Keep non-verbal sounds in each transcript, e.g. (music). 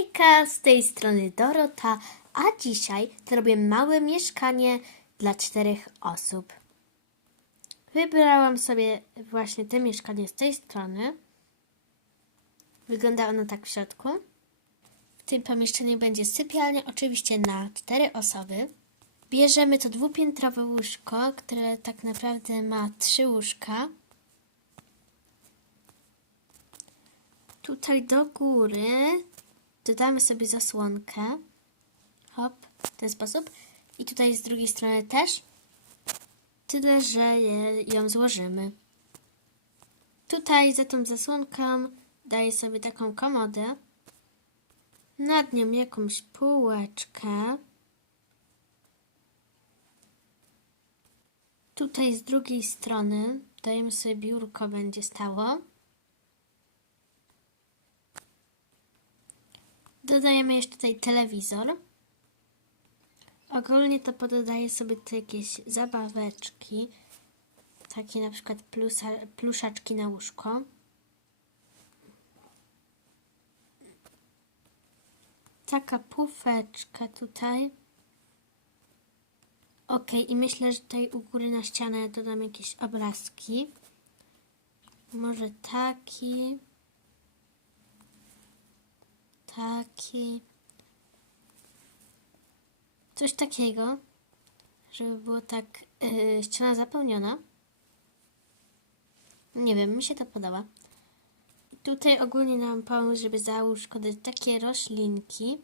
Hejka, z tej strony Dorota, a dzisiaj zrobię małe mieszkanie dla czterech osób. Wybrałam sobie właśnie te mieszkanie z tej strony. Wygląda ono tak w środku. W tym pomieszczeniu będzie sypialnia, oczywiście na cztery osoby. Bierzemy to dwupiętrowe łóżko, które tak naprawdę ma trzy łóżka. Tutaj do góry dodamy sobie zasłonkę. Hop, w ten sposób. I tutaj z drugiej strony też. Tyle, że ją złożymy. Tutaj za tą zasłonką daję sobie taką komodę. Nad nią jakąś półeczkę. Tutaj z drugiej strony dajemy sobie biurko, będzie stało. Dodajemy jeszcze tutaj telewizor. Ogólnie to pododaję sobie tu jakieś zabaweczki. Takie na przykład plusa, pluszaczki na łóżko. Taka pufeczka tutaj. Ok, i myślę, że tutaj u góry na ścianę dodam jakieś obrazki. Może taki. Taki. Coś takiego, żeby było tak yy, ściana zapełniona. Nie wiem, mi się to podoba. Tutaj ogólnie nam pomysł, żeby za łóżko dać takie roślinki.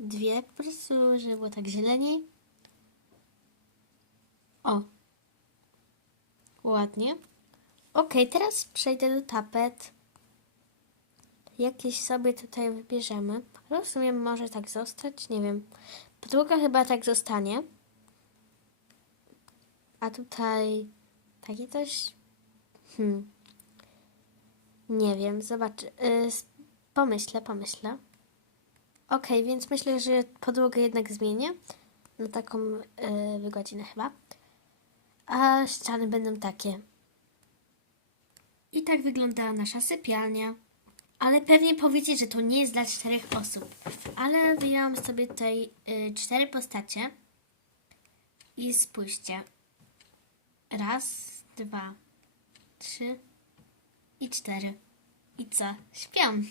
Dwie po prostu, żeby było tak zieleni. O. Ładnie. Ok, teraz przejdę do tapet. Jakieś sobie tutaj wybierzemy. Sumie może tak zostać, nie wiem. Podłoga chyba tak zostanie. A tutaj takie coś. Hmm. Nie wiem, zobacz. Yy, pomyślę, pomyślę. Ok, więc myślę, że podłogę jednak zmienię. Na taką yy, wygodzinę chyba. A ściany będą takie. I tak wygląda nasza sypialnia. Ale pewnie powiecie, że to nie jest dla czterech osób. Ale wyjęłam sobie tutaj y, cztery postacie. I spójrzcie. Raz, dwa, trzy i cztery. I co? Śpią.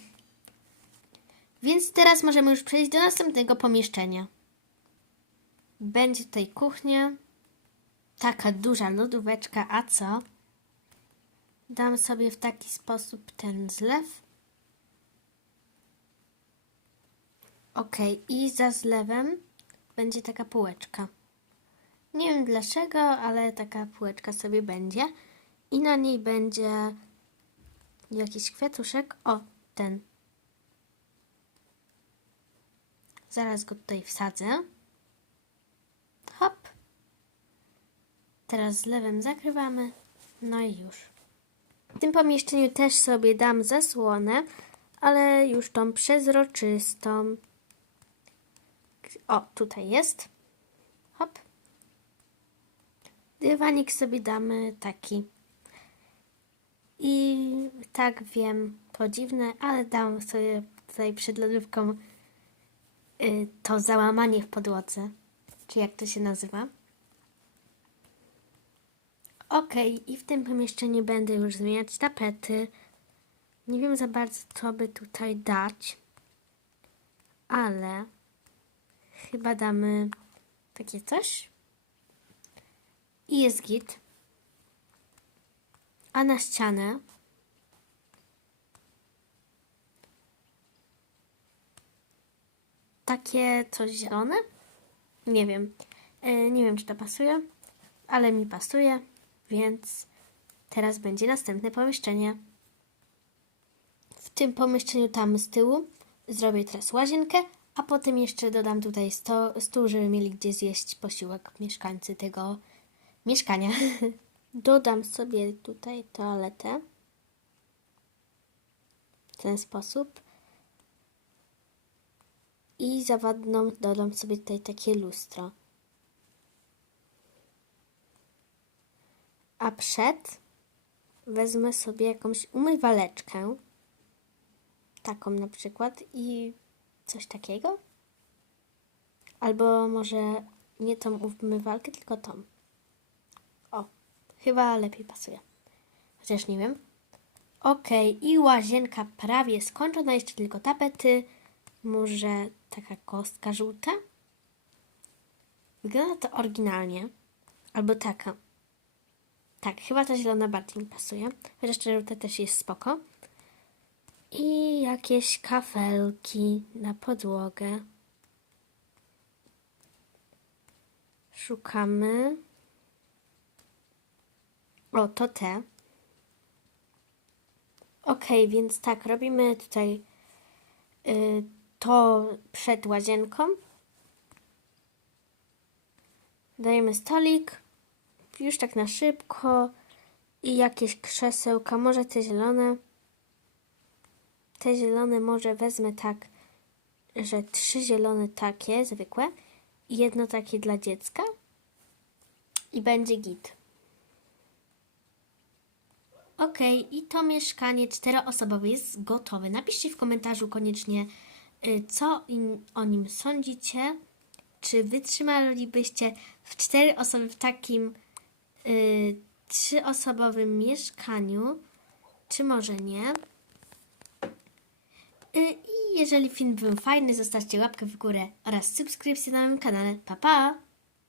Więc teraz możemy już przejść do następnego pomieszczenia. Będzie tutaj kuchnia. Taka duża lodóweczka, a co? Dam sobie w taki sposób ten zlew. Ok, i za zlewem będzie taka półeczka. Nie wiem dlaczego, ale taka półeczka sobie będzie. I na niej będzie jakiś kwiatuszek. O, ten. Zaraz go tutaj wsadzę. Hop. Teraz zlewem zakrywamy. No i już. W tym pomieszczeniu też sobie dam zasłonę, ale już tą przezroczystą. O, tutaj jest. Hop. Dywanik sobie damy taki. I tak wiem, to dziwne, ale dam sobie tutaj przed lodówką y, to załamanie w podłodze. Czy jak to się nazywa? Ok, i w tym pomieszczeniu będę już zmieniać tapety. Nie wiem za bardzo, co by tutaj dać, ale chyba damy takie coś. I jest git. A na ścianę takie coś zielone? Nie wiem. E, nie wiem, czy to pasuje, ale mi pasuje, więc teraz będzie następne pomieszczenie. W tym pomieszczeniu tam z tyłu zrobię teraz łazienkę, a potem jeszcze dodam tutaj sto, stół, żeby mieli gdzie zjeść posiłek mieszkańcy tego mieszkania. (laughs) dodam sobie tutaj toaletę w ten sposób. I zawadną dodam sobie tutaj takie lustro. A przed wezmę sobie jakąś umywaleczkę. taką na przykład i coś takiego. Albo może nie tą umywalkę, tylko tą. O, chyba lepiej pasuje. Chociaż nie wiem. Okej, i łazienka prawie skończona, jeszcze tylko tapety. Może taka kostka żółta? Wygląda to oryginalnie. Albo taka. Tak, chyba ta zielona bardziej mi pasuje. Chociaż ta żółta też jest spoko. I jakieś kafelki na podłogę. Szukamy. O, to te. Ok, więc tak, robimy tutaj y, to przed łazienką. Dajemy stolik, już tak na szybko i jakieś krzesełka, może te zielone. Te zielone może wezmę tak, że trzy zielone takie, zwykłe i jedno takie dla dziecka i będzie git. Okej, i to mieszkanie czteroosobowe jest gotowe. Napiszcie w komentarzu koniecznie, y, co o nim sądzicie. Czy wytrzymalibyście w cztery osoby w takim y, trzyosobowym mieszkaniu, czy może nie? Y, I jeżeli film był fajny, zostawcie łapkę w górę oraz subskrypcję na moim kanale. Pa, pa!